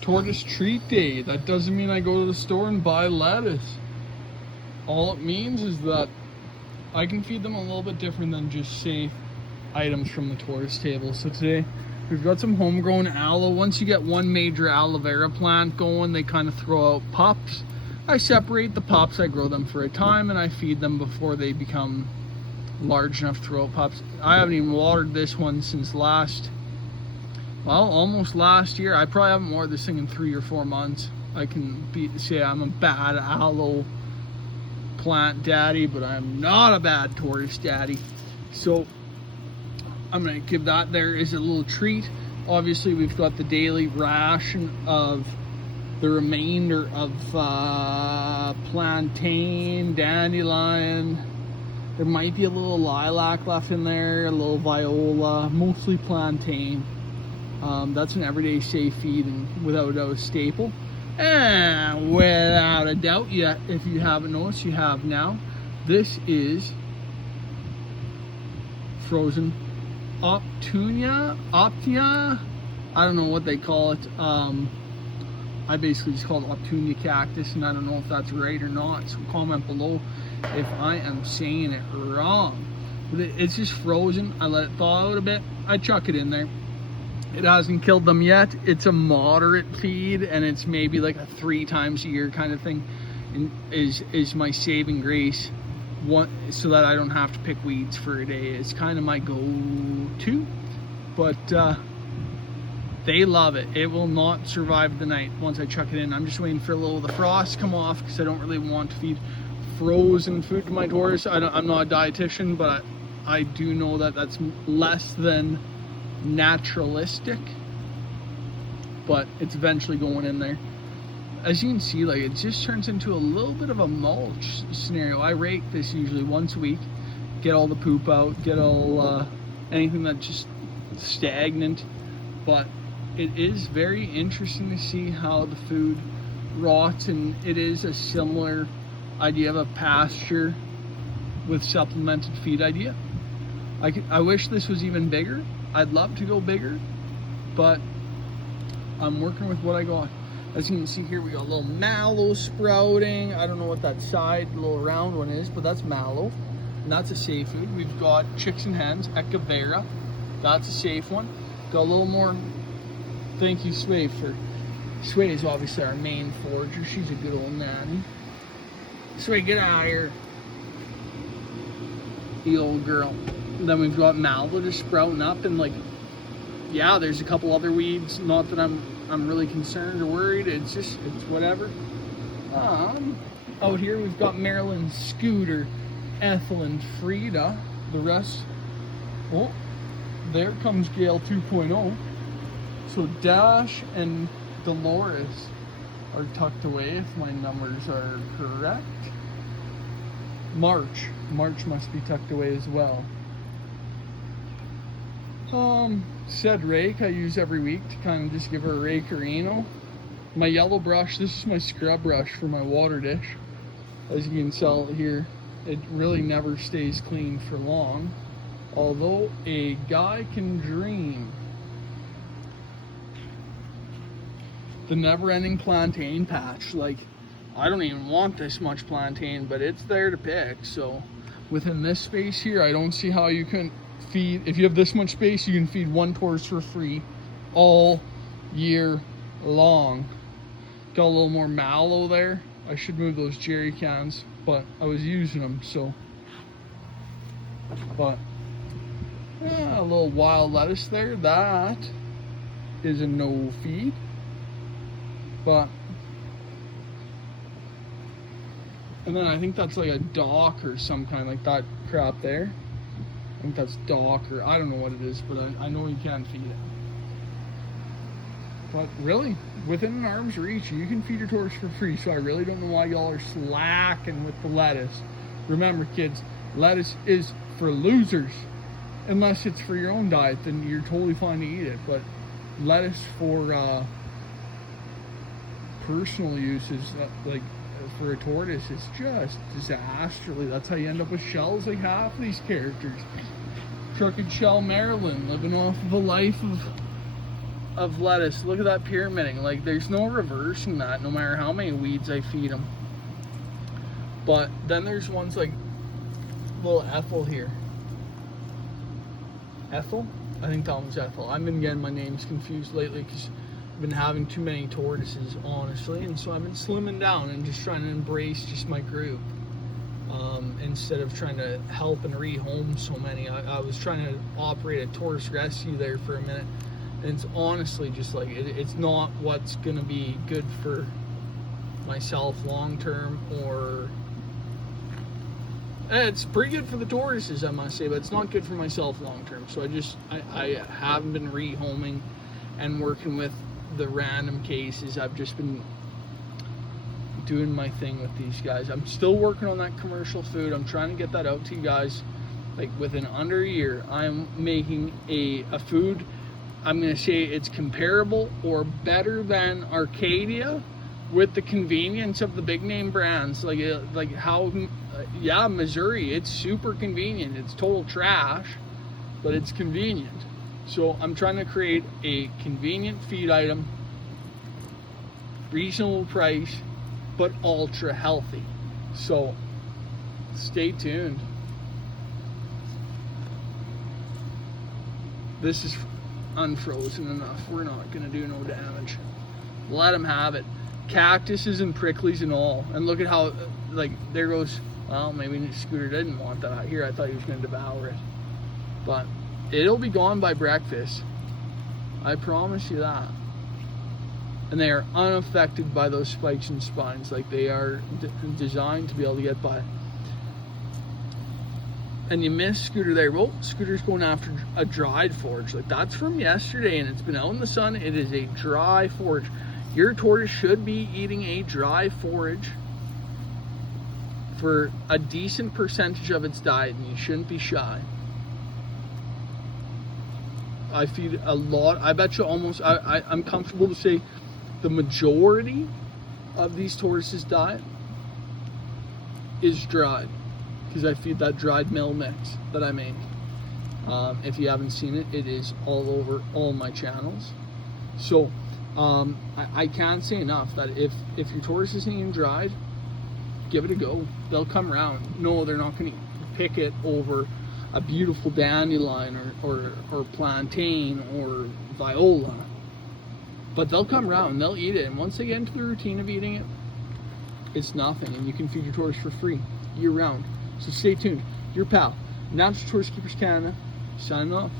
Tortoise treat day. That doesn't mean I go to the store and buy lettuce. All it means is that I can feed them a little bit different than just safe items from the tortoise table. So today we've got some homegrown aloe. Once you get one major aloe vera plant going, they kind of throw out pups. I separate the pups, I grow them for a time, and I feed them before they become large enough to throw out pups. I haven't even watered this one since almost last year. I probably haven't watered this thing in 3 or 4 months. I can say I'm a bad aloe plant daddy, but I'm not a bad tortoise daddy. So I'm gonna give that there as a little treat. Obviously we've got the daily ration of the remainder of plantain, dandelion. There might be a little lilac left in there, a little viola, mostly plantain. That's an everyday safe feed and without a doubt a staple. And without a doubt, if you haven't noticed, you have now. This is frozen Optia. I don't know what they call it. I basically just call it Optunia cactus, and I don't know if that's right or not. So comment below if I am saying it wrong. But it's just frozen. I let it thaw out a bit. I chuck it in there. It hasn't killed them yet. It's a moderate feed, and it's maybe like a 3 times a year kind of thing. And is my saving grace, so that I don't have to pick weeds for a day. It's kind of my go-to, but they love it. It will not survive the night once I chuck it in. I'm just waiting for a little of the frost to come off because I don't really want to feed frozen food to my tortoise. I'm not a dietitian, but I do know that that's less than naturalistic, but it's eventually going in there. As you can see, like, it just turns into a little bit of a mulch scenario. I rake this usually once a week, get all the poop out, get all anything that's just stagnant, but it is very interesting to see how the food rots, and it is a similar idea of a pasture with supplemented feed idea. I wish this was even bigger. I'd love to go bigger, but I'm working with what I got. As you can see here, we got a little mallow sprouting. I don't know what that side little round one is, but that's mallow, and that's a safe food. We've got chicks and hens, Echavera. That's a safe one. Got a little more. Thank you, Sway, for Sway is obviously our main forager. She's a good old nanny. Sway, get out of here, the old girl. And then we've got mallow just sprouting up, and like, yeah, there's a couple other weeds. Not that I'm really concerned or worried. It's whatever. Out here we've got Marilyn, Scooter, Ethel, and Frida. The rest, oh, there comes Gale 2.0. So Dash and Dolores are tucked away, if my numbers are correct. March must be tucked away as well. Said rake I use every week to kind of just give her a rakerino. My yellow brush, this is my scrub brush for my water dish. As you can tell here, it really never stays clean for long, although a guy can dream. The never-ending plantain patch. Like, I don't even want this much plantain, but it's there to pick. So within this space here, I don't see how you can feed. If you have this much space, you can feed one tortoise for free all year long. Got a little more mallow there. I should move those jerry cans, but I was using them, so. But yeah, a little wild lettuce there. That is a no feed. But, and then I think that's like a dock or some kind, like that crap there. I think that's dock, or I don't know what it is, but I know you can feed it. But really, within an arm's reach, you can feed your tortoise for free, so I really don't know why y'all are slacking with the lettuce. Remember, kids, lettuce is for losers. Unless it's for your own diet, then you're totally fine to eat it. But lettuce for personal use is like, for a tortoise, it's just disastrously. That's how you end up with shells like half of these characters. Crooked Shell Marilyn, living off of a life of of lettuce. Look at that pyramiding. Like, there's no reversing that, no matter how many weeds I feed them. But then there's ones like little Ethel here. Ethel? I think that one's Ethel. I've been getting my names confused lately because I've been having too many tortoises, honestly. And so I've been slimming down and just trying to embrace just my group. Instead of trying to help and rehome so many. I was trying to operate a tortoise rescue there for a minute. And it's honestly just like, it's not what's going to be good for myself long term, or it's pretty good for the tortoises, I must say, but it's not good for myself long term. So I haven't been rehoming and working with the random cases. I've just been doing my thing with these guys. I'm still working on that commercial food. I'm trying to get that out to you guys like within under a year. I'm making a food, I'm going to say it's comparable or better than Arcadia, with the convenience of the big name brands. Like how, yeah, Missouri, it's super convenient. It's total trash, but it's convenient. So I'm trying to create a convenient feed item, reasonable price, but ultra healthy. So stay tuned. This is unfrozen enough. We're not gonna do no damage. Let them have it. Cactuses and pricklies and all. And look at how, like, there goes, well, maybe Scooter didn't want that here. I thought he was gonna devour it. But it'll be gone by breakfast. I promise you that. And they are unaffected by those spikes and spines. Like, they are designed to be able to get by. And you miss Scooter there. Well, Scooter's going after a dried forage. Like, that's from yesterday and it's been out in the sun. It is a dry forage. Your tortoise should be eating a dry forage for a decent percentage of its diet, and you shouldn't be shy. I feed a lot. I bet you almost, I'm comfortable to say the majority of these tortoises' diet is dried, because I feed that dried mill mix that I make. If you haven't seen it, it is all over all my channels. So I can't say enough that if your tortoise is eating dried, give it a go. They'll come around. No, they're not going to pick it over a beautiful dandelion or plantain or viola. But they'll come around and they'll eat it. And once they get into the routine of eating it, it's nothing. And you can feed your tortoise for free year round. So stay tuned. Your pal, Natural Tortoise Keepers Canada, signing off.